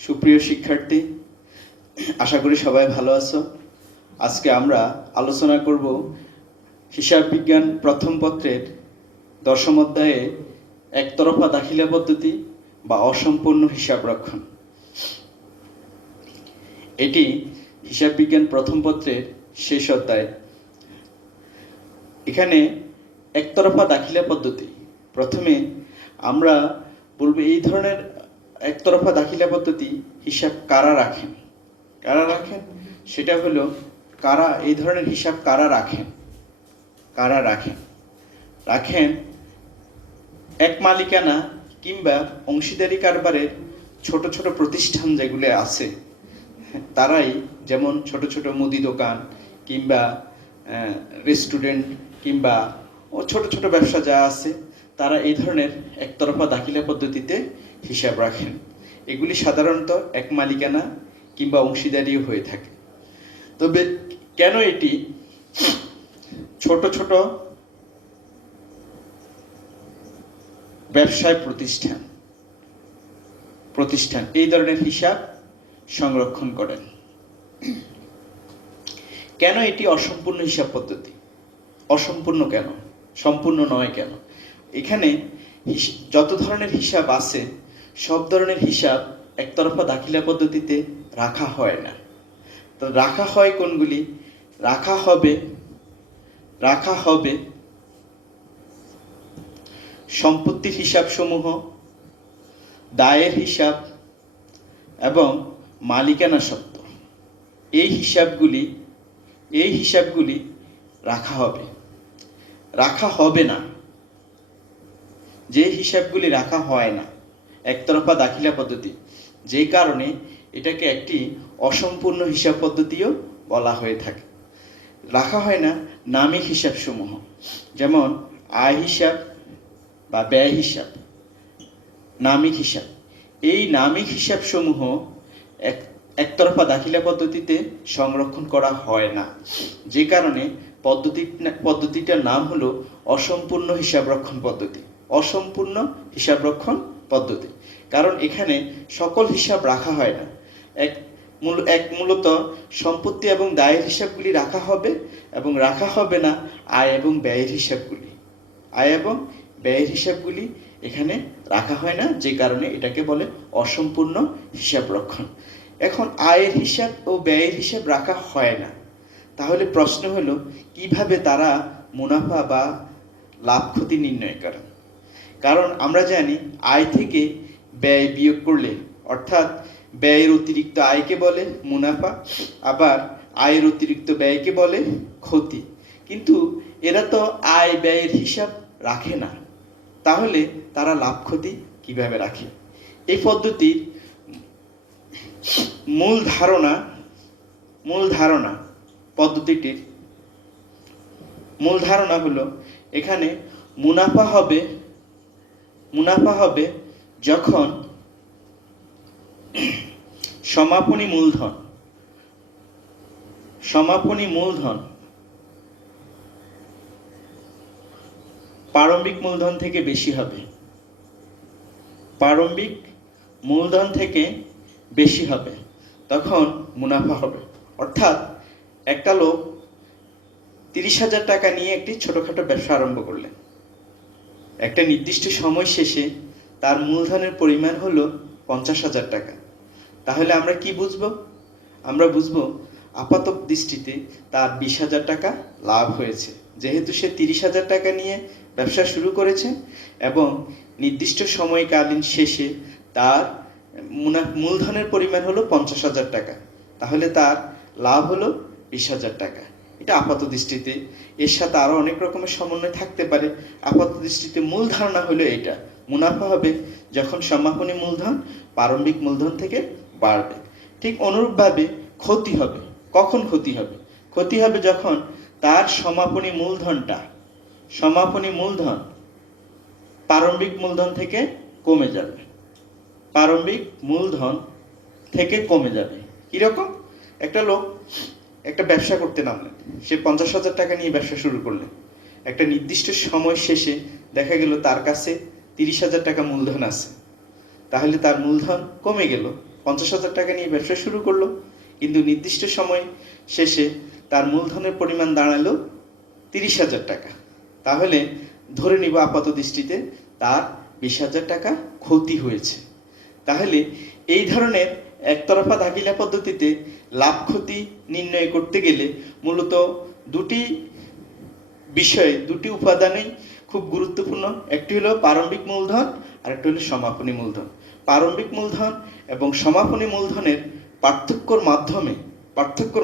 সুপ্রিয় শিক্ষার্থী, আশা করি সবাই ভালো আছো। আজকে আমরা আলোচনা করব হিসাব বিজ্ঞান প্রথম পত্রের দশম অধ্যায়ে একতরফা দাখিলা পদ্ধতি বা অসম্পূর্ণ হিসাব রক্ষণ। এটি হিসাব বিজ্ঞান প্রথম পত্রের শেষ অধ্যায়। এখানে একতরফা দাখিলা পদ্ধতি, প্রথমে আমরা বলবো এই ধরনের একতরফা দাখিলা পদ্ধতি হিসাব কারা রাখেন সেটা হলো কারা এই ধরনের হিসাব কারা রাখেন এক মালিকানা কিংবা অংশীদারি কারবারের ছোট ছোট প্রতিষ্ঠান যেগুলো আছে তারাই, যেমন ছোট ছোট মুদি দোকান কিংবা রেস্টুরেন্ট কিংবা ছোট ছোট ব্যবসা যা আছে, তারা এই ধরনের একতরফা দাখিলা পদ্ধতিতে হিসাব রাখেন। এগুলি সাধারণত এক মালিকানা কিংবা অংশীদারিও হয়ে থাকে। তবে কেন এটি ছোট ছোট ব্যবসায় প্রতিষ্ঠান এই ধরনের হিসাব সংরক্ষণ করেন? কেন এটি অসম্পূর্ণ হিসাব পদ্ধতি? অসম্পূর্ণ কেন, সম্পূর্ণ নয় কেন? এখানে যত ধরনের হিসাব আছে সব ধরনের হিসাব একতরফা দাখিলা পদ্ধতিতে রাখা হয় না। তো রাখা হয় কোনগুলি? রাখা হবে সম্পত্তির হিসাব সমূহ, দায়ের হিসাব এবং মালিকানা সত্ত্ব। এই হিসাবগুলি রাখা হবে না। যে হিসাবগুলি রাখা হয় না একতরফা দাখিলা পদ্ধতি, যে কারণে এটাকে একটি অসম্পূর্ণ হিসাব পদ্ধতিও বলা হয়ে থাকে। রাখা হয় না নামিক হিসাব সমূহ, যেমন আয় হিসাব বা ব্যয় হিসাব, নামিক হিসাব। এই নামিক হিসাব সমূহ একতরফা দাখিলা পদ্ধতিতে সংরক্ষণ করা হয় না, যে কারণে পদ্ধতিটার নাম হলো অসম্পূর্ণ হিসাব রক্ষণ পদ্ধতি। অসম্পূর্ণ হিসাব রক্ষণ পদ্ধতি কারণ এখানে সকল হিসাব রাখা হয় না। মূলত সম্পত্তি এবং দায়ের হিসাবগুলি রাখা হবে এবং রাখা হবে না আয় এবং ব্যয়ের হিসাবগুলি এখানে রাখা হয় না, যে কারণে এটাকে বলে অসম্পূর্ণ হিসাব রক্ষণ। এখন আয়ের হিসাব ও ব্যয়ের হিসাব রাখা হয় না, তাহলে প্রশ্ন হলো কিভাবে তারা মুনাফা বা লাভ ক্ষতি নির্ণয় করেন? কারণ আমরা জানি আয় থেকে ব্যয় বিয়োগ করলে, অর্থাৎ ব্যয়ের অতিরিক্ত আয়কে বলে মুনাফা, আবার আয়ের অতিরিক্ত ব্যয়কে বলে ক্ষতি। কিন্তু এরা তো আয় ব্যয়ের হিসাব রাখে না, তাহলে তারা লাভ ক্ষতি কিভাবে রাখে? এই পদ্ধতির পদ্ধতিটির মূল ধারণা হলো এখানে মুনাফা হবে যখন সমাপনী মূলধন প্রারম্ভিক মূলধন থেকে বেশি হবে, তখন মুনাফা হবে। অর্থাৎ একটা লোক 30,000 টাকা নিয়ে একটি ছোটখাটো ব্যবসা আরম্ভ করলেন। একটা নির্দিষ্ট সময় শেষে তার মূলধনের পরিমাণ হলো 50,000 টাকা। তাহলে আমরা কি বুঝবো? আমরা বুঝবো আপাত দৃষ্টিতে তার 20,000 টাকা লাভ হয়েছে, যেহেতু সে 30,000 টাকা নিয়ে ব্যবসা শুরু করেছে এবং নির্দিষ্ট সময়কালীন শেষে তার মূলধনের পরিমাণ হলো 50,000 টাকা, তাহলে তার লাভ হলো 20,000 টাকা। এটা আপাত দৃষ্টিতে, এর সাথে আরো অনেক রকমের সমন্বয় থাকতে পারে। আপাত দৃষ্টিতে মূল ধারণা হলো এটা, মুনাফা হবে যখন সমাপনী মূলধন প্রারম্ভিক মূলধন থেকে বাড়বে। ঠিক অনুরূপভাবে ক্ষতি হবে। কখন ক্ষতি হবে? ক্ষতি হবে যখন তার সমাপনী মূলধন প্রারম্ভিক মূলধন থেকে কমে যাবে। কিরকম? একটা লোক একটা ব্যবসা করতে নামলেন, সে 50,000 টাকা নিয়ে ব্যবসা শুরু করলেন। একটা নির্দিষ্ট সময় শেষে দেখা গেল তার কাছে 30,000 টাকা মূলধন আছে, তাহলে তার মূলধন কমে গেল। 50,000 টাকা নিয়ে ব্যবসা শুরু করলো, কিন্তু নির্দিষ্ট সময় শেষে তার মূলধনের পরিমাণ দাঁড়ালো 30,000 টাকা। তাহলে ধরে নিব আপাত দৃষ্টিতে তার 20,000 টাকা ক্ষতি হয়েছে। তাহলে এই ধরনের একতরফা দাখিলা পদ্ধতিতে লাভ ক্ষতি নির্ণয় করতে গেলে মূলত দুটি বিষয়, দুটি উপাদানই খুব গুরুত্বপূর্ণ। একটি হলো প্রারম্ভিক মূলধন আর একটি হলো সমাপনী মূলধন। প্রারম্ভিক মূলধন এবং সমাপনী মূলধনের পার্থক্যর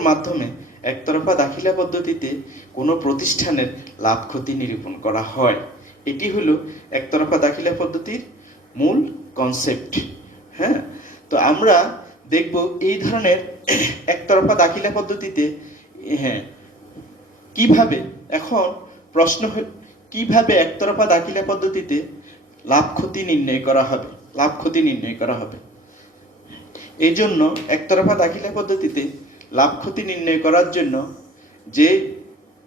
মাধ্যমে একতরফা দাখিলা পদ্ধতিতে কোনো প্রতিষ্ঠানের লাভ ক্ষতি নিরূপণ করা হয়। এটি হলো একতরফা দাখিলা পদ্ধতির মূল কনসেপ্ট। হ্যাঁ, তো আমরা দেখব এই ধরনের একতরফা দাখিলা পদ্ধতিতে কিভাবে, এখন প্রশ্ন কিভাবে একতরফা দাখিলা পদ্ধতিতে লাভ ক্ষতি নির্ণয় করা হবে। এই জন্য একতরফা দাখিলা পদ্ধতিতে লাভ ক্ষতি নির্ণয় করার জন্য যে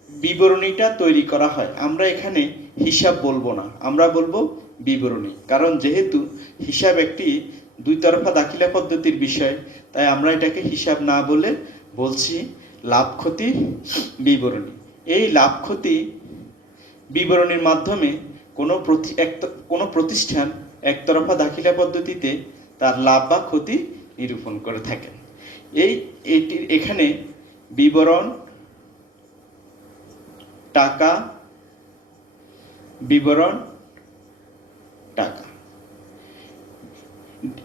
বিবরণীটা তৈরি করা হয়, আমরা এখানে হিসাব বলবো না, আমরা বলবো বিবরণী। কারণ যেহেতু হিসাব একটি দুই তরফা দাখিলা পদ্ধতির বিষয়, তাই আমরা এটাকে হিসাব না বলে বলছি লাভ ক্ষতি বিবরণী। এই লাভ ক্ষতি বিবরণীর মাধ্যমে কোনো প্রতিষ্ঠান একতরফা দাখিলা পদ্ধতিতে তার লাভ বা ক্ষতি নিরূপণ করে থাকেন। এখানে বিবরণ, টাকা,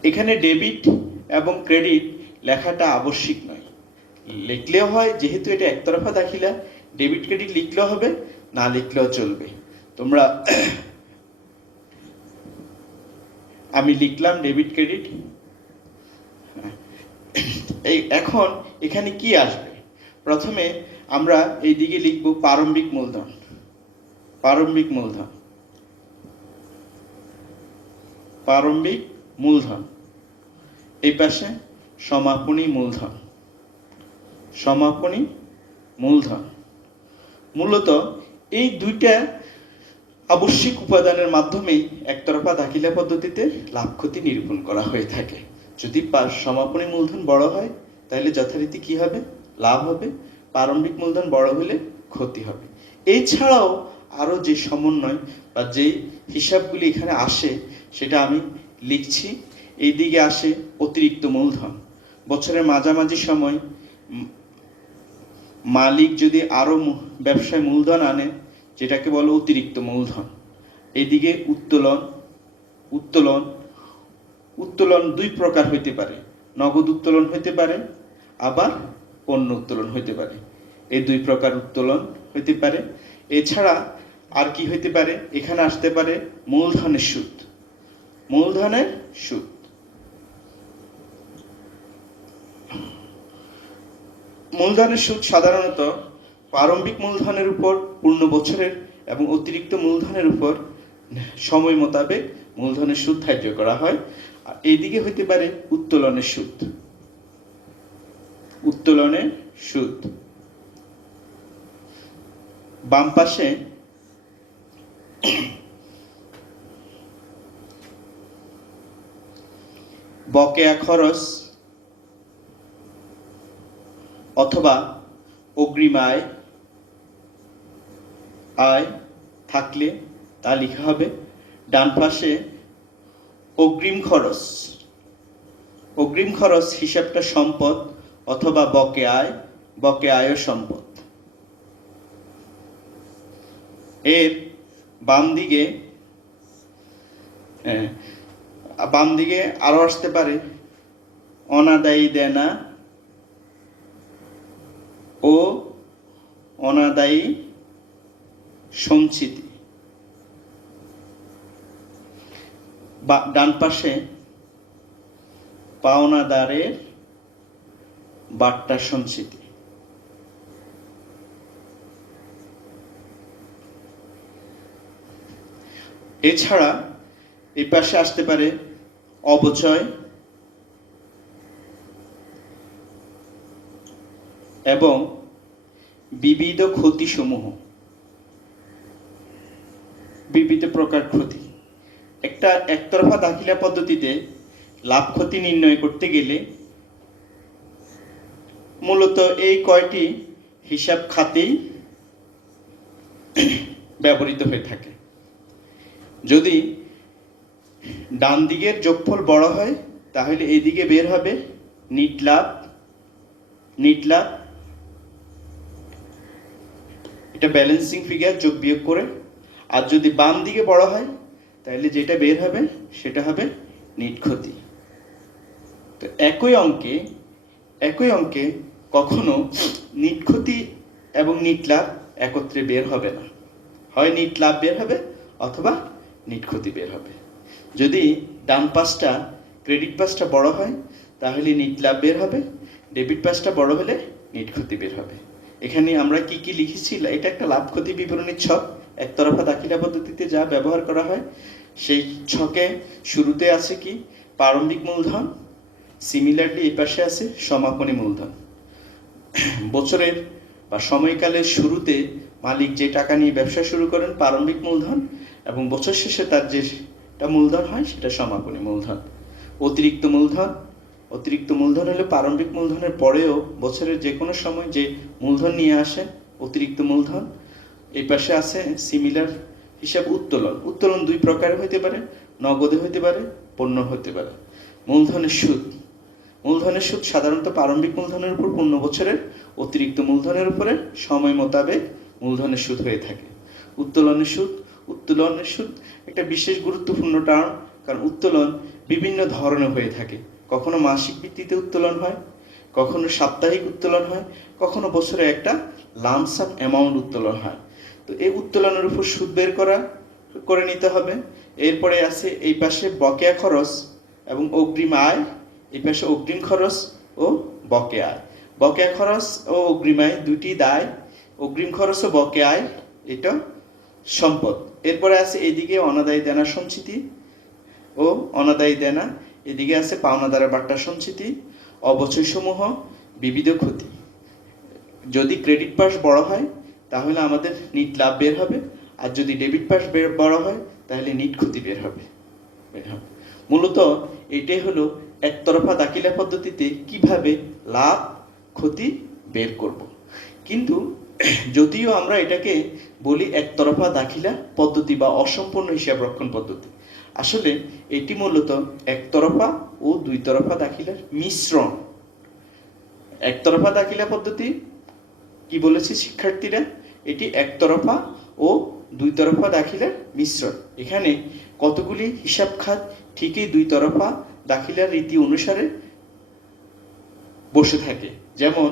এখানে ডেবিট এবং ক্রেডিট লেখাটা আবশ্যিক নয়, লিখলেও হয়। যেহেতু এটা একতরফা দাখিলা, ডেবিট ক্রেডিট লিখলেও হবে, না লিখলেও চলবে। আমি লিখলাম ডেবিট ক্রেডিট। এখন এখানে কি আসবে? প্রথমে আমরা এই দিকে লিখব প্রারম্ভিক মূলধন, এই পাশে সমাপনী মূলধন। মূলত এই দুইটা আবশ্যিক উপাদানের মাধ্যমে একতরফা দাখিলা পদ্ধতিতে লাভ ক্ষতি নিরূপণ করা হয়ে থাকে। যদি সমাপনী মূলধন বড় হয় তাহলে যথারীতি কি হবে? লাভ হবে। প্রারম্ভিক মূলধন বড় হলে ক্ষতি হবে। এছাড়াও আরো যে সমন্বয় বা যে হিসাবগুলি এখানে আসে সেটা আমি লিখছি। এই দিকে আসে অতিরিক্ত মূলধন। বছরের মাঝামাঝি সময় মালিক যদি আরো ব্যবসায় মূলধন আনে, যেটাকে বলে অতিরিক্ত মূলধন। এইদিকে উত্তোলন দুই প্রকার হইতে পারে, নগদ উত্তোলন হইতে পারে, আবার পণ্য উত্তোলন হইতে পারে। এই দুই প্রকার উত্তোলন হইতে পারে। এছাড়া আর কি হইতে পারে? এখানে আসতে পারে মূলধনের সুদ। মূলধনের সুদ সাধারণত প্রারম্ভিক মূলধনের উপর পূর্ণ বছরের এবং অতিরিক্ত মূলধনের উপর সময় মোতাবেক মূলধনের সুদ ধার্য করা হয়। আর এইদিকে হইতে পারে উত্তোলনের সুদ। বাম পাশে বকেয়া খরচ অথবা অগ্রিম আয় থাকলে তা লেখা হবে। ডান পাশে অগ্রিম খরচ হিসাবটা সম্পদ অথবা বকেয়া আয় সম্পদ। এর বাম দিকে আরো আসতে পারে অনাদায়ী দেনা ও অনাদায়ী সঞ্চিতি। ডান পাশে পাওনাদারের বাট্টা সঞ্চিতি। এছাড়া এই পাশে আসতে পারে অবচয় এবং বিবিধ ক্ষতিসমূহ, বিবিধ প্রকার ক্ষতি। একতরফা দাখিলা পদ্ধতিতে লাভ ক্ষতি নির্ণয় করতে গেলে মূলত এই কয়টি হিসাব খাতেই ব্যবহৃত হয়ে থাকে। যদি ডান দিকের যোগফল বড় হয় তাহলে এই দিকে বের হবে নিট লাভ, এটা ব্যালেন্সিং ফিগার যোগ বিয়োগ করে। আর যদি বাম দিকে বড় হয় তাহলে যেটা বের হবে সেটা হবে নিট ক্ষতি। তো একই অঙ্কে কখনো নিট ক্ষতি এবং নিট লাভ একত্রে বের হবে না, হয় নিট লাভ বের হবে অথবা নিট ক্ষতি বের হবে। যদি ডান পাশটা ক্রেডিট পাশটা বড় হয় তাহলে নিট লাভ বের হবে, ডেবিট পাশটা বড় হলে নিট ক্ষতি বের হবে। এখানে আমরা কি কি লিখেছি, এটা একটা লাভ ক্ষতি বিবরণীর ছক, একতরফা দাখিলা পদ্ধতিতে যা ব্যবহার করা হয়। সেই ছকে শুরুতে আছে কি প্রারম্ভিক মূলধন, সিমিলারলি এই পাশে আছে সমাপনী মূলধন। বছরের বা সময়কালের শুরুতে মালিক যে টাকা নিয়ে ব্যবসা শুরু করেন প্রারম্ভিক মূলধন, এবং বছর শেষে তার যেটা মূলধন হয় সেটা সমাপনী মূলধন। অতিরিক্ত মূলধন হলে প্রারম্ভিক মূলধনের পরেও বছরের যে কোনো সময় যে মূলধন নিয়ে আসেন অতিরিক্ত মূলধন। এই পাশে আছে সিমিলার হিসাব উত্তোলন দুই প্রকারের হইতে পারে, নগদে হইতে পারে, পণ্য হইতে পারে। মূলধনের সুদ সাধারণত প্রারম্ভিক মূলধনের উপর পূর্ণ বছরের অতিরিক্ত মূলধনের উপরে সময় মোতাবেক মূলধনের সুদ হয়ে থাকে। উত্তোলনের সুদ একটা বিশেষ গুরুত্বপূর্ণ টার্ম, কারণ উত্তোলন বিভিন্ন ধরনের হয়ে থাকে। কখনো মাসিক ভিত্তিতে উত্তোলন হয়, কখনো সাপ্তাহিক উত্তোলন হয়, কখনো বছরে একটা লামসাম অ্যামাউন্ট উত্তোলন হয়। তো এই উত্তোলনের উপর সুদ বের করে নিতে হবে। এরপরে আছে এই পাশে বকেয়া খরচ এবং অগ্রিম আয়, এই পাশে অগ্রিম খরচ ও বকেয়া আয়। বকেয়া খরচ ও অগ্রিম আয় দুটি দায়, অগ্রিম খরচ ও বকেয়া আয় এটা সম্পদ। এরপরে আছে এদিকে অনাদায়ী দেনা সঞ্চিতি ও অনাদায়ী দেনা, এদিকে আছে পাওনাদারের বাট্টা সঞ্চিতি, অবচয়সমূহ, বিবিধ ক্ষতি। যদি ক্রেডিট পাস বড় হয় তাহলে আমাদের নিট লাভ বের হবে, আর যদি ডেবিট পাস বড় হয় তাহলে নিট ক্ষতি বের হবে। মূলত এটাই হলো একতরফা দাখিলা পদ্ধতিতে কিভাবে লাভ ক্ষতি বের করব। কিন্তু যদিও আমরা এটাকে বলি একতরফা দাখিলা পদ্ধতি বা অসম্পূর্ণ হিসাব রক্ষণ পদ্ধতি, আসলে এটি মূলত একতরফা ও দুই তরফা দাখিলার মিশ্রণ। একতরফা দাখিলা পদ্ধতি কি বলেছে শিক্ষার্থীরা, এটি একতরফা ও দুই তরফা দাখিলার মিশ্রণ। এখানে কতগুলি হিসাব খাত ঠিকই দুই তরফা দাখিলার রীতি অনুসারে বসে থাকে, যেমন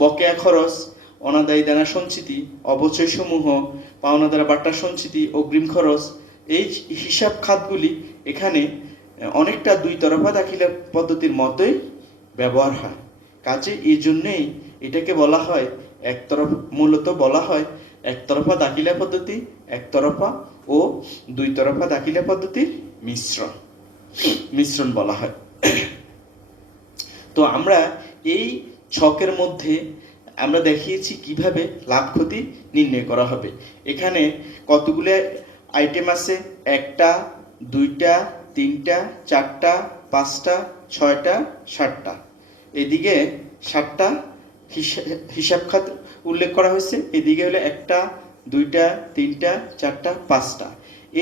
বকেয়া খরচ, অনাদায়ী দেনা সঞ্চিতি, অবচয় সমূহ, পাওনাদার বাট্টা সঞ্চিতি, অগ্রিম খরচ। এই হিসাব খাতগুলি এখানে অনেকটা দুই তরফা দাখিলা পদ্ধতির মতোই ব্যবহার হয়। কাজে এই জন্যেই এটাকে বলা হয় মূলত বলা হয় একতরফা দাখিলা পদ্ধতি, একতরফা ও দুই তরফা দাখিলা পদ্ধতির মিশ্রণ বলা হয়। তো আমরা এই ছকের মধ্যে আমরা দেখিয়েছি কিভাবে লাভ ক্ষতি নির্ণয় করা হবে। এখানে কতগুলো আইটেম আছে, একটা, দুইটা, তিনটা, চারটা, পাঁচটা, ছয়টা, সাতটা। এদিকে 7টা হিসাব খাত উল্লেখ করা হয়েছে, এদিকে হলো একটা, দুইটা, তিনটা, চারটা, পাঁচটা।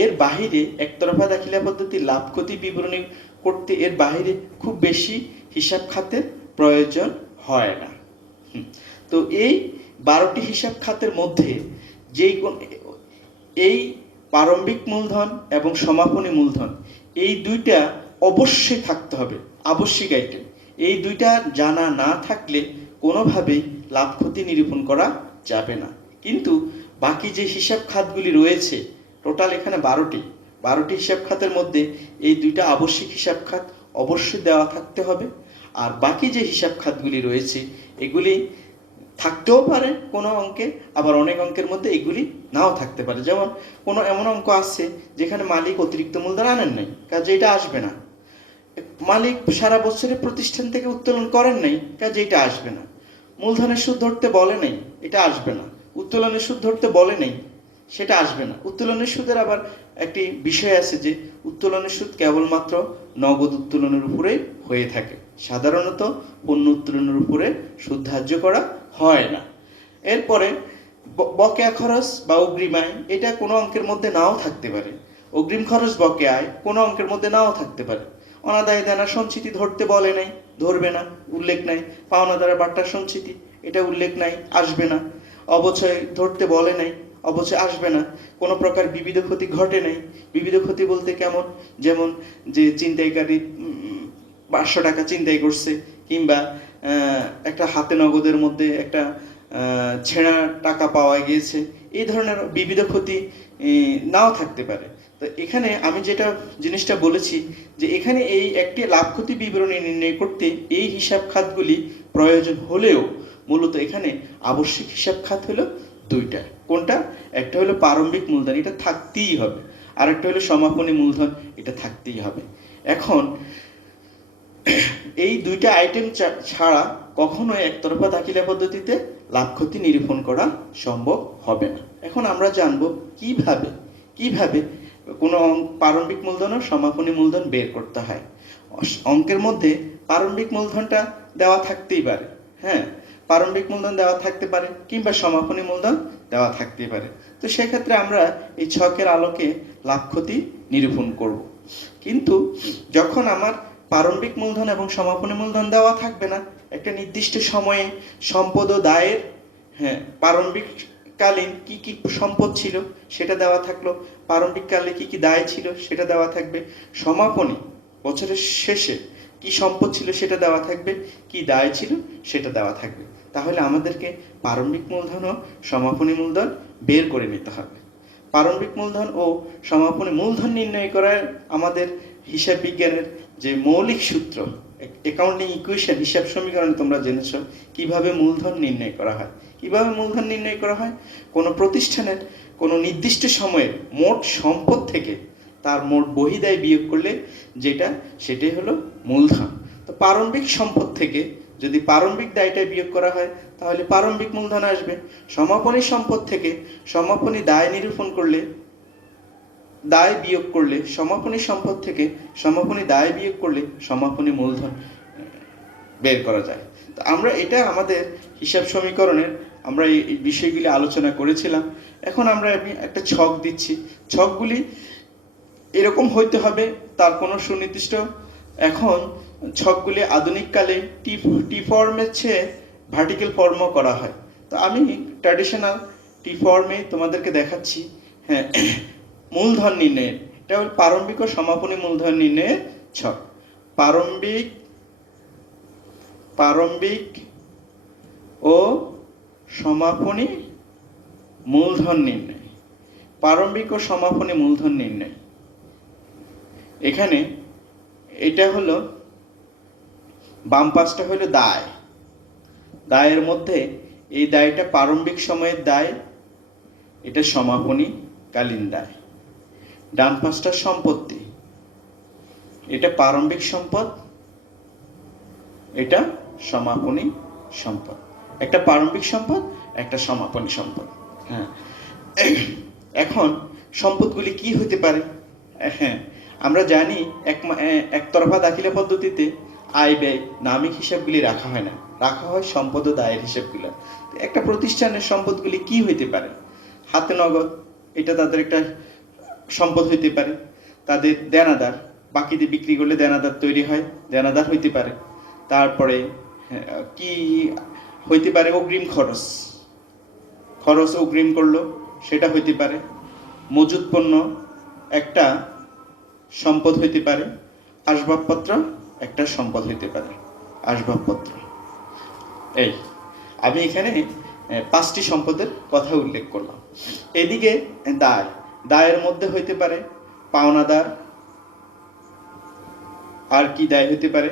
এর বাহিরে একতরফা দাখিলা পদ্ধতি লাভ ক্ষতি বিবরণী করতে এর বাহিরে খুব বেশি হিসাব খাতের প্রয়োজন হয় না। তো এই 12টি হিসাব খাতের মধ্যে এই প্রারম্ভিক মূলধন এবং সমাপনী মূলধন এই দুইটা অবশ্যই থাকতে হবে, আবশ্যিক আইটেম। এই দুইটা জানা না থাকলে কোনোভাবেই লাভ ক্ষতি নিরূপণ করা যাবে না। কিন্তু বাকি যে হিসাব খাতগুলি রয়েছে, টোটাল এখানে 12টি হিসাব খাতের মধ্যে এই দুইটা আবশ্যিক হিসাব খাত অবশ্যই দেওয়া থাকতে হবে। আর বাকি যে হিসাব খাতগুলি রয়েছে এগুলি থাকতেও পারে কোনো অঙ্কে, আবার অনেক অঙ্কের মধ্যে এগুলি নাও থাকতে পারে। যেমন কোনো এমন অঙ্ক আছে যেখানে মালিক অতিরিক্ত মূলধন আনেন নাই, কাজে এটা আসবে না। মালিক সারা বছরে প্রতিষ্ঠান থেকে উত্তোলন করেন নাই, কাজে এটা আসবে না। মূলধনের সুদ ধরতে বলে নাই, এটা আসবে না। উত্তোলনের সুদ ধরতে বলে নাই, সেটা আসবে না। উত্তোলনের সুদের আবার একটি বিষয় আছে যে উত্তোলনের সুদ কেবলমাত্র নগদ উত্তোলনের উপরে হয়ে থাকে, সাধারণত পণ্য উত্তোলনের উপরে সুদ ধার্য করা হয় না। এরপরে বকেয়া খরচ বা অগ্রিম আয়, এটা কোনো অঙ্কের মধ্যে নাও থাকতে পারে। অগ্রিম খরচ বকেয়া আয় কোনো অঙ্কের মধ্যে নাও থাকতে পারে। অনাদায় দেনা সঞ্চিতি ধরতে বলে নাই, ধরবে না, উল্লেখ নাই। পাওনা দ্বারা বাট্টার সঞ্চিতি, এটা উল্লেখ নাই, আসবে না। অবচয় ধরতে বলে নাই, অবচয় আসবে না। কোনো প্রকার বিবিধ ক্ষতি ঘটে নাই। বিবিধ ক্ষতি বলতে কেমন? যেমন যে ছিনতাইকারী 500 টাকা ছিনতাই করছে, কিংবা একটা হাতে নগদের মধ্যে একটা ছেঁড়া টাকা পাওয়া গিয়েছে, এই ধরনের বিবিধ ক্ষতি নাও থাকতে পারে। তো এখানে আমি যেটা জিনিসটা বলেছি যে এখানে এই একটি লাভ ক্ষতি বিবরণী নির্ণয় করতে এই হিসাব খাতগুলি প্রয়োজন হলেও মূলত এখানে আবশ্যিক হিসাব খাত হলো দুইটা। কোনটা? একটা হলো প্রারম্ভিক মূলধন, এটা থাকতেই হবে, আর একটা হলো সমাপনী মূলধন, এটা থাকতেই হবে। এখন এই দুইটা আইটেম ছাড়া কখনোই একতরফা দাখিলা পদ্ধতিতে লাভ ক্ষতি নিরূপণ করা সম্ভব হবে না। এখন আমরা জানবো কিভাবে কোনো প্রারম্ভিক মূলধন ও সমাপনী মূলধন বের করতে হয়। অঙ্কের মধ্যে প্রারম্ভিক মূলধনটা দেওয়া থাকতেই পারে, হ্যাঁ, প্রারম্ভিক মূলধন দেওয়া থাকতে পারে, কিংবা সমাপনী মূলধন দেওয়া থাকতেই পারে। তো সেক্ষেত্রে আমরা এই ছকের আলোকে লাভ ক্ষতি নিরূপণ করব। কিন্তু যখন আমার প্রারম্ভিক মূলধন এবং সমাপনী মূলধন দেওয়া থাকবে না, একটা নির্দিষ্ট সময়ে সম্পদ ও দায়ের, হ্যাঁ, প্রারম্ভিক কালীন কি কি সম্পদ ছিল সেটা দেওয়া থাকলো, প্রারম্ভিক কালে কি কি দায় ছিল সেটা দেওয়া থাকবে, সমাপনী বছরের শেষে কি সম্পদ ছিল সেটা দেওয়া থাকবে, কি দায় ছিল সেটা দেওয়া থাকবে। তাহলে আমাদেরকে প্রারম্ভিক মূলধন ও সমাপনী মূলধন বের করে নিতে হবে। প্রারম্ভিক মূলধন ও সমাপনী মূলধন নির্ণয় করার আমাদের হিসাব বিজ্ঞানের যে মৌলিক সূত্র, অ্যাকাউন্টিং ইকুয়েশন, হিসাব সমীকরণে তোমরা জেনেছো কিভাবে মূলধন নির্ণয় করা হয়। কিভাবে মূলধন নির্ণয় করা হয়? কোনো প্রতিষ্ঠানের কোনো নির্দিষ্ট সময়ে মোট সম্পদ থেকে তার মোট বহিদায় বিয়োগ করলে সেটাই হলো মূলধন। তো প্রারম্ভিক সম্পদ থেকে যদি প্রারম্ভিক দায়টা বিয়োগ করা হয় তাহলে প্রারম্ভিক মূলধন আসবে। সমাপনী সম্পদ থেকে সমাপনী দায় নিরূপণ করলে, দায় বিয়োগ করলে, সমাপনী সম্পদ থেকে সমাপনী দায় বিয়োগ করলে সমাপনী মূলধন বের করা যায়। তো আমরা এটা আমাদের হিসাব সমীকরণের আমরা এই বিষয়গুলি আলোচনা করেছিলাম। এখন আমরা একটা ছক দিচ্ছি, ছকগুলি এরকম হইতে হবে, তার কোনো সুনির্দিষ্ট। এখন ছকগুলি আধুনিক কালে টি ফর্মের চেয়ে ভার্টিক্যাল ফর্মও করা হয়। তো আমি ট্র্যাডিশনাল টি ফর্মে তোমাদেরকে দেখাচ্ছি। হ্যাঁ, মূলধন নির্ণয়ের, এটা হল প্রারম্ভিক ও সমাপনী মূলধন নির্ণয়ের ছক। প্রারম্ভিক ও সমাপনী মূলধন নির্ণয়, প্রারম্ভিক ও সমাপনী মূলধন নির্ণয়। এখানে এটা হলো বাম পাশটা হলো দায়, দায়ের মধ্যে এই দায়টা প্রারম্ভিক সময়ের দায়, এটা সমাপনী কালীন দায়। ডান পাশটা সম্পত্তি, এটা প্রারম্ভিক সম্পদ, এটা সমাপনী সম্পদ। একটা প্রারম্ভিক সম্পদ, একটা সমাপনী সম্পদ। হ্যাঁ, এখন সম্পদগুলি কি হতে পারে? হ্যাঁ, আমরা জানি একতরফা দাখিলা পদ্ধতিতে আয় ব্যয় নামিক হিসাবগুলি রাখা হয় না, রাখা হয় সম্পদ ও দায়ের হিসাবগুলো। একটা প্রতিষ্ঠানের সম্পদগুলি কি হইতে পারে? হাতে নগদ, এটা তাদের একটা সম্পদ হইতে পারে। তাদের দেনাদার, বাকিতে বিক্রি করলে দেনাদার তৈরি হয়, দেনাদার হইতে পারে। তারপরে কি হইতে পারে? অগ্রিম খরচ অগ্রিম করলো, সেটা হইতে পারে। মজুদ পণ্য একটা সম্পদ হইতে পারে। আসবাবপত্র একটা সম্পদ হইতে পারে, আসবাবপত্র। এই আমি এখানে 5টি সম্পদের কথা উল্লেখ করলাম। এদিকে দায়ের মধ্যে হইতে পারে পাওনাদার, আর কি দায় হইতে পারে?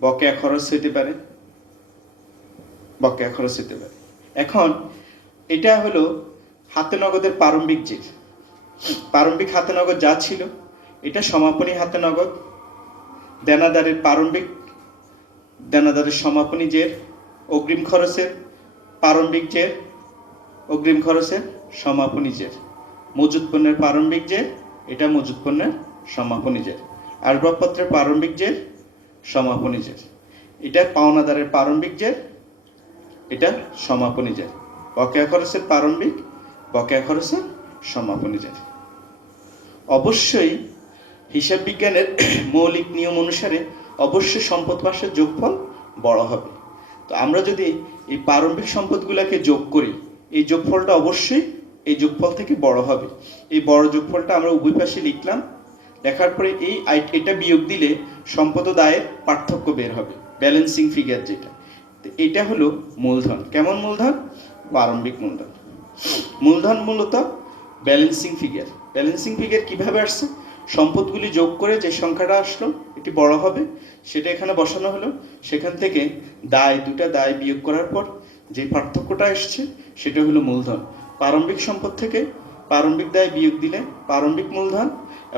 বকেয়া খরচ হইতে পারে, বকেয়া খরচ হইতে পারে। এখন এটা হলো হাতে নগদের প্রারম্ভিক জের। প্রারম্ভিক হাতে নগদ যা ছিল এটা সমাপনী হাতে নগদ। দেনাদারের প্রারম্ভিক, দেনাদারের সমাপনী জের, অগ্রিম খরচের প্রারম্ভিক জের, অগ্রিম খরচের সমাপনী জের। মজুত পণ্যের প্রারম্ভিক জের, এটা মজুত পণ্যের সমাপনী জের। আসবাবপত্রের প্রারম্ভিক জের, সমাপনী জের। এটা পাওনাদারের প্রারম্ভিক জের, এটা সমাপনী জের। বকেয়া খরচের প্রারম্ভিক, বকেয়া খরচের সমাপনী জের। অবশ্যই হিসাব বিজ্ঞানের মৌলিক নিয়ম অনুসারে অবশ্যই সম্পদ পাশের যোগফল বড় হবে। তো আমরা যদি এই প্রারম্ভিক সম্পদগুলোকে যোগ করি, এই যোগফলটা অবশ্যই এই যোগফল থেকে বড় হবে। এই বড় যোগফলটা আমরা উভয় পাশে লিখলাম, লেখার পরে এটা বিয়োগ দিলে সম্পদ ও দায়ের পার্থক্য বের হবে, ব্যালেন্সিং ফিগার যেটা। তো এটা হলো মূলধন। কেমন মূলধন? প্রারম্ভিক মূলধন। মূলধন মূলত ব্যালেন্সিং ফিগার। ব্যালেন্সিং ফিগার কিভাবে আসছে? সম্পদগুলি যোগ করে যে সংখ্যাটা আসলো এটি বড় হবে, সেটা এখানে বসানো হলো। সেখান থেকে দুটা দায় বিয়োগ করার পর যে পার্থক্যটা আসছে সেটা হলো মূলধন। প্রারম্ভিক সম্পদ থেকে প্রারম্ভিক দায় বিয়োগ দিলে প্রারম্ভিক মূলধন,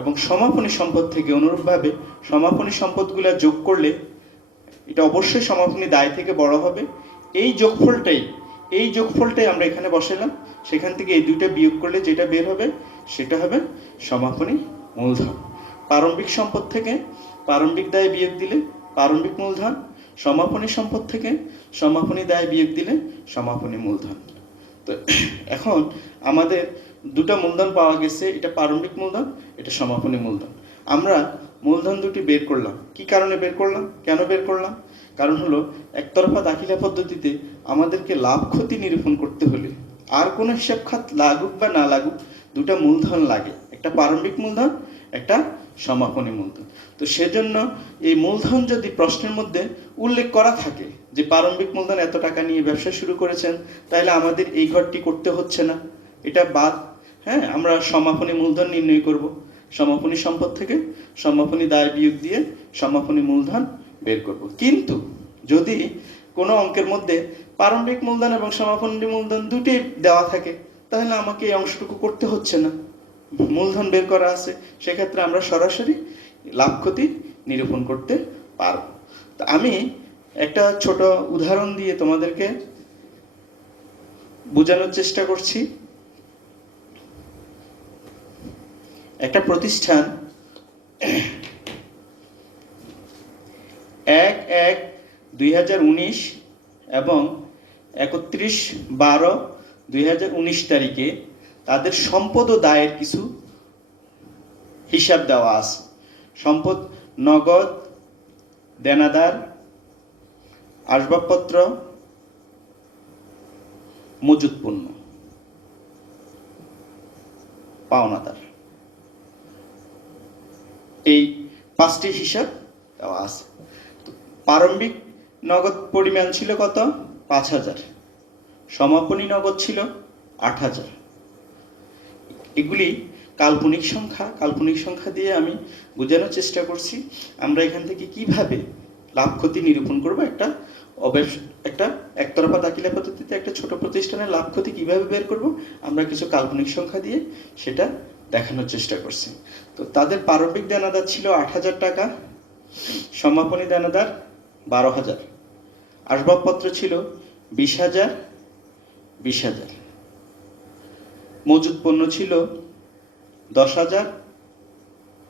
এবং সমাপনী সম্পদ থেকে অনুরূপভাবে সমাপনী সম্পদগুলো যোগ করলে এটা অবশ্যই সমাপনী দায় থেকে বড় হবে। এই যোগফলটাই আমরা এখানে বসালাম। সেখান থেকে এই দুইটা বিয়োগ করলে যেটা বের হবে সেটা হবে সমাপনী মূলধন। প্রারম্ভিক সম্পদ থেকে প্রারম্ভিক দায় বিয়োগ দিলে প্রারম্ভিক মূলধন, সমাপনী সম্পদ থেকে সমাপনী দায় বিয়োগ দিলে সমাপনী মূলধন। তো এখন আমাদের দুটো মূলধন পাওয়া গেছে, এটা প্রারম্ভিক মূলধন, এটা সমাপনী মূলধন। আমরা মূলধন দুটি বের করলাম। কি কারণে বের করলাম, কেন বের করলাম? কারণ হলো একতরফা দাখিলা পদ্ধতিতে আমাদেরকে লাভ ক্ষতি নিরূপণ করতে হলে আর কোনো হিসাব খাত লাগুক বা না লাগুক দুটা মূলধন লাগে, একটা প্রারম্ভিক মূলধন, একটা সমাপনী মূলধন। তো সেজন্য এই মূলধন যদি প্রশ্নের মধ্যে উল্লেখ করা থাকে যে প্রারম্ভিক মূলধন এত টাকা নিয়ে ব্যবসা শুরু করেছেন, তাহলে আমাদের এই ঘরটি করতে হচ্ছে না, এটা বাদ। হ্যাঁ, আমরা সমাপনী মূলধন নির্ণয় করব। সমাপনী সম্পদ থেকে সমাপনী দায় বিয়োগ দিয়ে সমাপনী মূলধন বের করব। কিন্তু যদি কোনো অঙ্কের মধ্যে প্রারম্ভিক মূলধন এবং সমাপনী মূলধন দুটোই দেওয়া থাকে, তাহলে আমাকে এই অংশটুকু করতে হচ্ছে না, মূলধন বের করা আছে। সেক্ষেত্রে আমরা সরাসরি লাভ ক্ষতি নিরূপণ করতে পারব। তো আমি একটা ছোট উদাহরণ দিয়ে তোমাদেরকে বোঝানোর চেষ্টা করছি। একটা প্রতিষ্ঠান 1/1/2019 এবং 31/12/2019 তারিখে তাদের সম্পদ ও দায়ের কিছু হিসাব দেওয়া আছে। সম্পদ নগদ, দেনাদার, আসবাবপত্র, মজুত পণ্য, পাওনাদার, এই 5টি হিসাব দেওয়া আছে। প্রারম্ভিক নগদ পরিমাণ ছিল কত? 5,000। সমাপনী নগদ ছিল 8,000। এগুলি কাল্পনিক সংখ্যা দিয়ে আমি বোঝানোর চেষ্টা করছি আমরা এখান থেকে কিভাবে লাভ ক্ষতি নিরূপণ করব। একটা একতরফা দাখিলা পদ্ধতিতে একটা ছোট প্রতিষ্ঠানের লাভ ক্ষতি কিভাবে বের করব আমরা কিছু কাল্পনিক সংখ্যা দিয়ে সেটা দেখানোর চেষ্টা করছি। তো তাদের প্রারম্ভিক দেনাদার ছিল 8,000 টাকা, সমাপনী দেনাদার 12,000, আসবাবপত্র ছিল 20,000, মজুত পণ্য ছিল 10,000,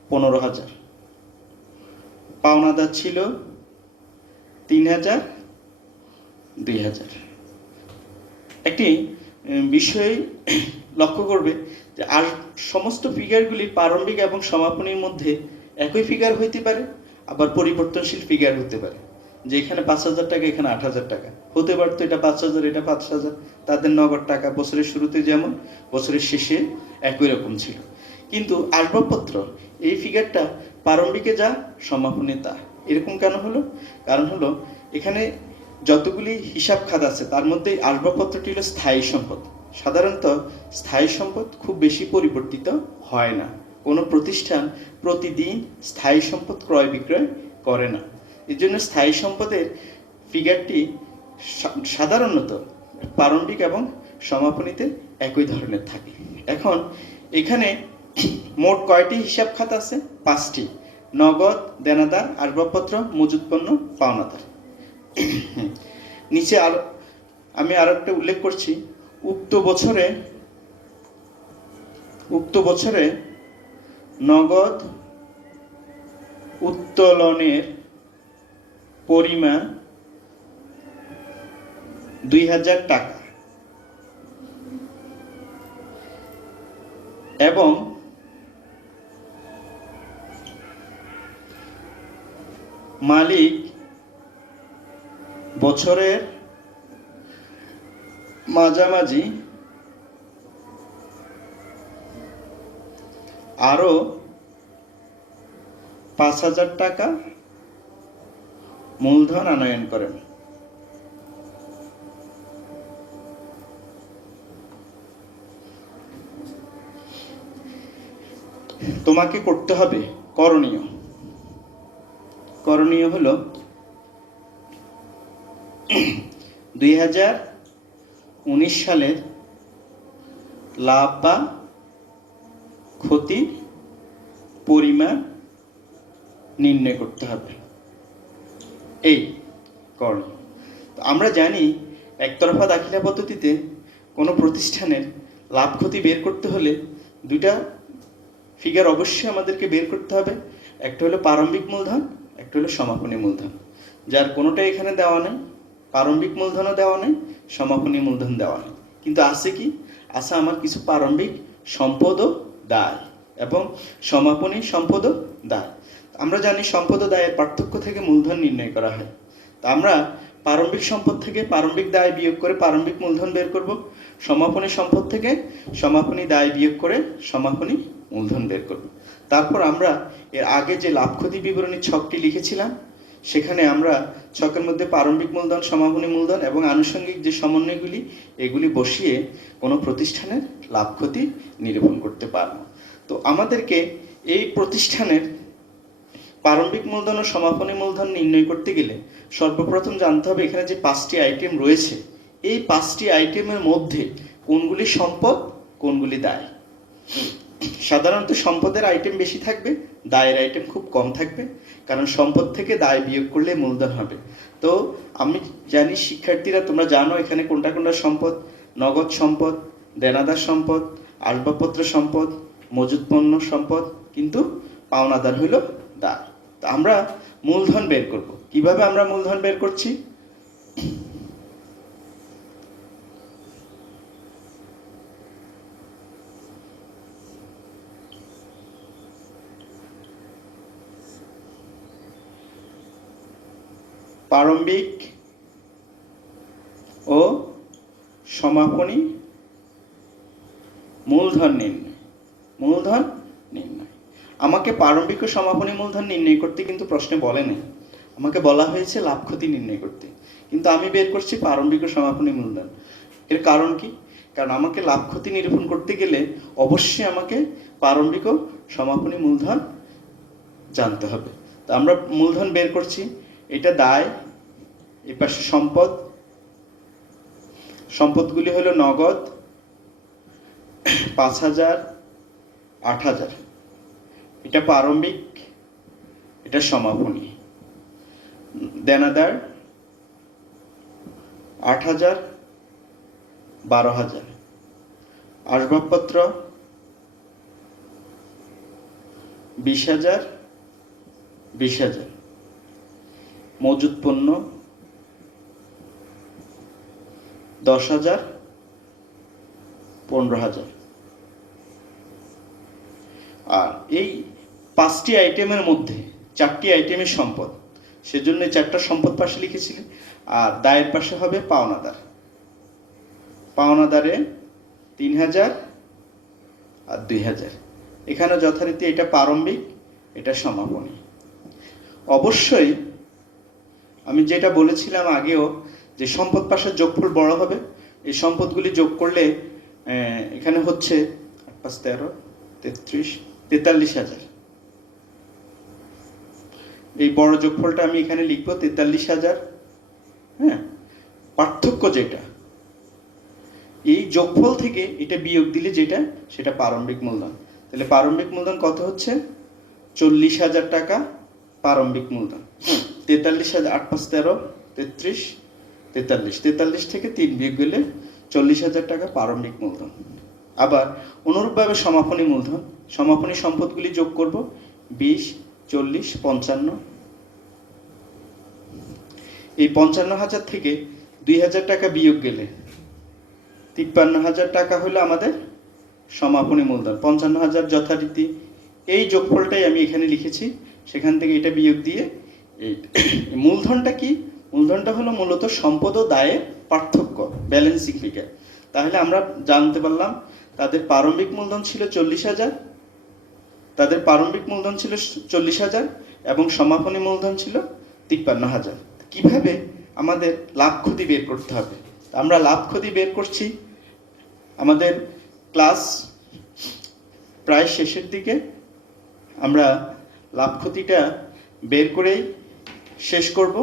15,000, পাওনাদার ছিল 3,000, 2,000। একটি বিষয় লক্ষ্য করবে যে আর সমস্ত ফিগারগুলি প্রারম্ভিক এবং সমাপনীর মধ্যে একই ফিগার হইতে পারে, আবার পরিবর্তনশীল ফিগার হতে পারে। যে এখানে 5,000 টাকা, এখানে 8,000 টাকা হতে পারতো, এটা 5,000, এটা 5,000। তাদের নগদ টাকা বছরের শুরুতে যেমন বছরের শেষে একই রকম ছিল। কিন্তু আসবাবপত্র এই ফিগারটা প্রারম্ভিকে যা, সমাপনী তা। এরকম কেন হলো? কারণ হলো এখানে যতগুলি হিসাব খাত আছে তার মধ্যে আসবাবপত্রটি হলো স্থায়ী সম্পদ। সাধারণত স্থায়ী সম্পদ খুব বেশি পরিবর্তিত হয় না। কোনো প্রতিষ্ঠান প্রতিদিন স্থায়ী সম্পদ ক্রয় বিক্রয় করে না। এর জন্য স্থায়ী সম্পদের ফিগারটি সাধারণত প্রারম্ভিক এবং সমাপনীতে একই ধরনের থাকে। এখন এখানে মোট কয়টি হিসাব খাত আছে? 5টি। নগদ, দেনাদার, আসবাবপত্র, মজুত পণ্য, পাওনাদার। নিচে আমি আর একটা উল্লেখ করছি, উক্ত বছরে উক্ত বছরে নগদ উত্তোলনের পরিমাণ 2000 টাকা এবং মালিক বছরের মাঝামাঝি আরো 5000 টাকা মূলধন আনয়ন করেন। তোমাকে করতে হবে করণীয় হলো 2019 সালের লাভ বা ক্ষতির পরিমাণ নির্ণয় করতে হবে। এই করণীয়। আমরা জানি একতরফা দাখিলা পদ্ধতিতে কোনো প্রতিষ্ঠানের লাভ ক্ষতি বের করতে হলে দুইটা ফিগার অবশ্যই আমাদেরকে বের করতে হবে। একটা হলো প্রারম্ভিক মূলধন, একটা হলো সমাপনী মূলধন। যার কোনোটাই এখানে দেওয়া নেই, প্রারম্ভিক মূলধনও দেওয়া নেই, সমাপনী মূলধন দেওয়া নেই। কিন্তু আছে কি? আছে আমার কিছু প্রারম্ভিক সম্পদ ও দায় এবং সমাপনী সম্পদ ও দায়। আমরা জানি সম্পদ ও দায়ের পার্থক্য থেকে মূলধন নির্ণয় করা হয়। তা আমরা প্রারম্ভিক সম্পদ থেকে প্রারম্ভিক দায় বিয়োগ করে প্রারম্ভিক মূলধন বের করব, সমাপনী সম্পদ থেকে সমাপনী দায় বিয়োগ করে সমাপনী মূলধন বের করব। তারপর আমরা এর আগে যে লাভ ক্ষতি বিবরণী ছকটি লিখেছিলাম সেখানে আমরা ছকের মধ্যে প্রারম্ভিক মূলধন, সমাপনী মূলধন এবং আনুষঙ্গিক যে সমন্বয়গুলি এগুলি বসিয়ে কোনো প্রতিষ্ঠানের লাভ ক্ষতি নিরূপণ করতে পারব। তো আমাদেরকে এই প্রতিষ্ঠানের প্রারম্ভিক মূলধন ও সমাপনী মূলধন নির্ণয় করতে গেলে সর্বপ্রথম জানতে হবে এখানে যে 5টি আইটেম রয়েছে এই 5টি আইটেমের মধ্যে কোনগুলি সম্পদ, কোনগুলি দায়। সাধারণত সম্পদের আইটেম বেশি থাকবে, দায়ের আইটেম খুব কম থাকবে, কারণ সম্পদ থেকে দায় বিয়োগ করলে মূলধন হবে। তো আমি জানি শিক্ষার্থীরা তোমরা জানো এখানে কোনটা কোনটা সম্পদ: নগদ সম্পদ, দেনাদার সম্পদ, আসবাবপত্র সম্পদ, মজুত পণ্য সম্পদ, কিন্তু পাওনাদার হইল দায়। তো আমরা মূলধন বের করব। কিভাবে আমরা মূলধন বের করছি? প্রারম্ভিক ও সমাপনী মূলধন নির্ণয়। আমাকে প্রারম্ভিক ও সমাপনী মূলধন নির্ণয় করতে কিন্তু প্রশ্নে বলে নাই, আমাকে বলা হয়েছে লাভ ক্ষতি নির্ণয় করতে, কিন্তু আমি বের করছি প্রারম্ভিক ও সমাপনী মূলধন। এর কারণ কি? কারণ আমাকে লাভ ক্ষতি নিরূপণ করতে গেলে অবশ্যই আমাকে প্রারম্ভিক ও সমাপনী মূলধন জানতে হবে। তো আমরা মূলধন বের করছি, এটা দায়, এই পাশে সম্পদ, সম্পদগুলি হলো নগদ 5000, 8000, এটা প্রারম্ভিক, এটা সমাপনী। দেনাদার 8000, 12000, আসবাবপত্র 20000, 20000, মজুত পণ্য 10,000, 15,000। আর এই 5টি আইটেমের মধ্যে 4টি আইটেমের সম্পদ, সেজন্য 4টা সম্পদ পাশে লিখেছিলেন। আর দায়ের পাশে হবে পাওনাদার। পাওনাদারে 3000 আর 2000। এখানে যথারীতি এটা প্রারম্ভিক, এটা সমাপনী। অবশ্যই আমি যেটা বলেছিলাম আগেও যে সম্পদ পাশের যোগফল বড় হবে। এই সম্পদগুলি যোগ করলে এখানে হচ্ছে 8 5 13 33 43,000। এই বড় যোগফলটা আমি এখানে লিখবো 43,000। হ্যাঁ, পার্থক্য যেটা, এই যোগফল থেকে এটা বিয়োগ দিলে যেটা, সেটা প্রারম্ভিক মূলধন। তাহলে প্রারম্ভিক মূলধন কত হচ্ছে? 40,000 টাকা প্রারম্ভিক মূলধন। 43,000, 8 5 13 33 43, 43 থেকে 3 বিয়োগ গেলে 40,000 টাকা প্রারম্ভিক মূলধন। আবার অনুরূপভাবে সমাপনী মূলধন, সমাপনী সম্পদগুলি যোগ করব, 20, 40, 55। এই 55,000 থেকে 2,000 টাকা বিয়োগ গেলে 53,000 টাকা হলো আমাদের সমাপনী মূলধন। 55,000 যথারীতি এই যোগফলটাই আমি এখানে লিখেছি, সেখান থেকে এটা বিয়োগ দিয়ে এই মূলধনটা কি? মূলধনটা হলো মূলত সম্পদ ও দায়ের পার্থক্য, ব্যালেন্সিং ফিগার। তাহলে আমরা জানতে পারলাম তাদের প্রারম্ভিক মূলধন ছিল 40,000, তাদের প্রারম্ভিক মূলধন ছিল 40,000 এবং সমাপনী মূলধন ছিল 53,000। কিভাবে আমাদের লাভ ক্ষতি বের করতে হবে? আমরা লাভ ক্ষতি বের করছি, আমাদের ক্লাস প্রায় শেষের দিকে, আমরা লাভ ক্ষতিটা বের করেই শেষ করব।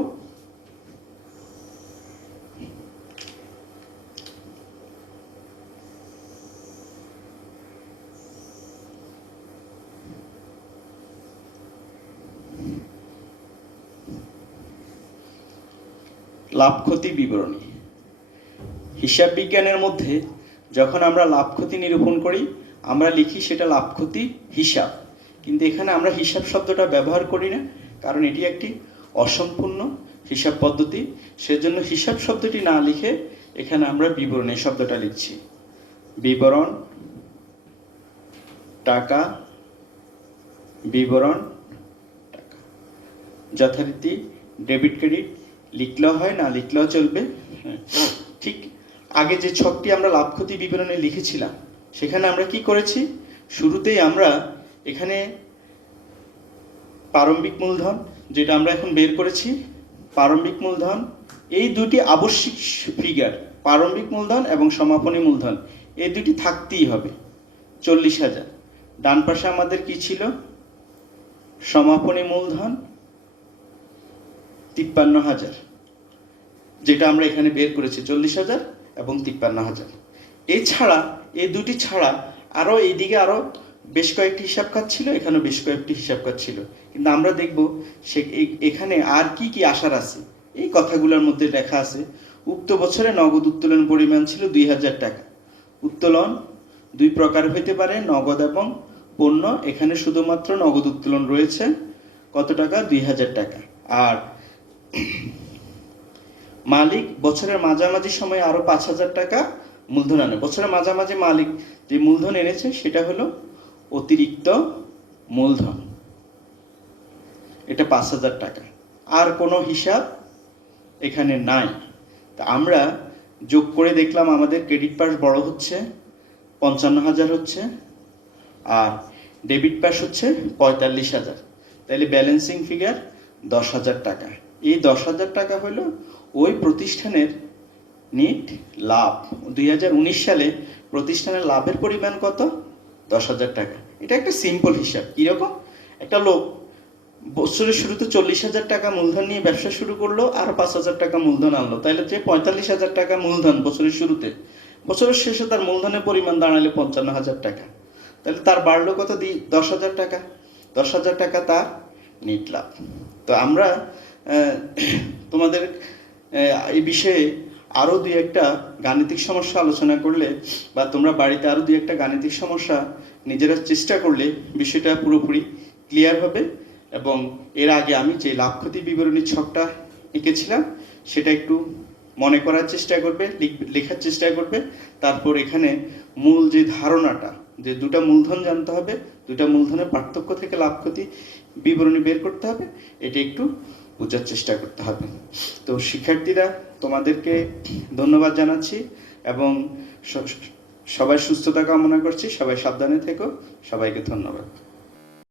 লাভ ক্ষতি বিবরণী। হিসাব বিজ্ঞানের মধ্যে যখন আমরা লাভ ক্ষতি নিরূপণ করি, আমরা লিখি সেটা লাভ ক্ষতি হিসাব, কিন্তু এখানে আমরা হিসাব শব্দটা ব্যবহার করি না, কারণ এটি একটি অসম্পূর্ণ হিসাব পদ্ধতি। সেজন্য হিসাব শব্দটি না লিখে এখানে আমরা বিবরণী শব্দটা লিখছি। বিবরণ, টাকা, বিবরণ, টাকা। যথারীতি ডেবিট ক্রেডিট লিখলেও হয়, না লিখলেও চলবে। ঠিক আগে যে ছকটি আমরা লাভ ক্ষতি বিবরণে লিখেছিলাম, সেখানে আমরা কি করেছি? শুরুতেই আমরা এখানে প্রারম্ভিক মূলধন, যেটা আমরা এখন বের করেছি, প্রারম্ভিক মূলধন, এই দুটি আবশ্যিক ফিগার, প্রারম্ভিক মূলধন এবং সমাপনী মূলধন, এই দুটি থাকতেই হবে। 40,000। ডান পাশে আমাদের কি ছিল? সমাপনী মূলধন 53,000, যেটা আমরা এখানে বের করেছি, 40,000 এবং 53,000। এছাড়া এই দুটি ছাড়া আরও এইদিকে আরও বেশ কয়েকটি হিসাব কাজ ছিল, এখানে বেশ কয়েকটি হিসাব কাজ ছিল, কিন্তু আমরা দেখব সে এখানে আর কি কি আসার আছে। এই কথাগুলোর মধ্যে লেখা আছে, উক্ত বছরে নগদ উত্তোলন পরিমাণ ছিল 2,000 টাকা। উত্তোলন দুই প্রকার হইতে পারে, নগদ এবং পণ্য। এখানে শুধুমাত্র নগদ উত্তোলন রয়েছে, কত টাকা? 2,000 টাকা। আর মালিক বছরের মাঝামাঝি সময়ে আরো 5,000 টাকা মূলধন আনে। বছরের মাঝামাঝি মালিক যে মূলধন এনেছে সেটা হলো অতিরিক্ত মূলধন, এটা 5,000 টাকা। আর কোনো হিসাব এখানে নাই। তা আমরা যোগ করে দেখলাম আমাদের ক্রেডিট পাস বড় হচ্ছে, 55,000 হচ্ছে, আর ডেবিট পাস হচ্ছে 45,000। তাহলে ব্যালেন্সিং ফিগার 10,000 টাকা। এই 10,000 টাকা হলো ওই প্রতিষ্ঠানের নেট লাভ। 2019 সালে প্রতিষ্ঠানের লাভের পরিমাণ কত? 10,000 টাকা। এটা একটা সিম্পল হিসাব। কীরকম? একটা লোক বছরের শুরুতে 40,000 টাকা মূলধন নিয়ে ব্যবসা শুরু করলো, আর 5,000 টাকা মূলধন আনলো, তাহলে যে 45,000 টাকা মূলধন বছরের শুরুতে, বছরের শেষে তার মূলধনের পরিমাণ দাঁড়ালে 55,000 টাকা। তাহলে তার বাড়লো কত? 10,000 টাকা। 10,000 টাকা তার নেট লাভ। তো আমরা তোমাদের এই বিষয়ে আরও দুই একটা গাণিতিক সমস্যা আলোচনা করলে, বা তোমরা বাড়িতে আরও দুই একটা গাণিতিক সমস্যা নিজেরা চেষ্টা করলে বিষয়টা পুরোপুরি ক্লিয়ার হবে। এবং এর আগে আমি যে লাভ ক্ষতি বিবরণী ছকটা এঁকেছিলাম সেটা একটু মনে করার চেষ্টা করবে, লেখার চেষ্টা করবে। তারপর এখানে মূল যে ধারণাটা, যে দুটা মূলধন জানতে হবে, দুটা মূলধনের পার্থক্য থেকে লাভ ক্ষতি বিবরণী বের করতে হবে, এটা একটু বোঝার চেষ্টা করতে হবে। তো শিক্ষার্থীরা, তোমাদেরকে ধন্যবাদ জানাচ্ছি এবং সবাই সুস্থতা কামনা করছি। সবাই সাবধানে থেকো। সবাইকে ধন্যবাদ।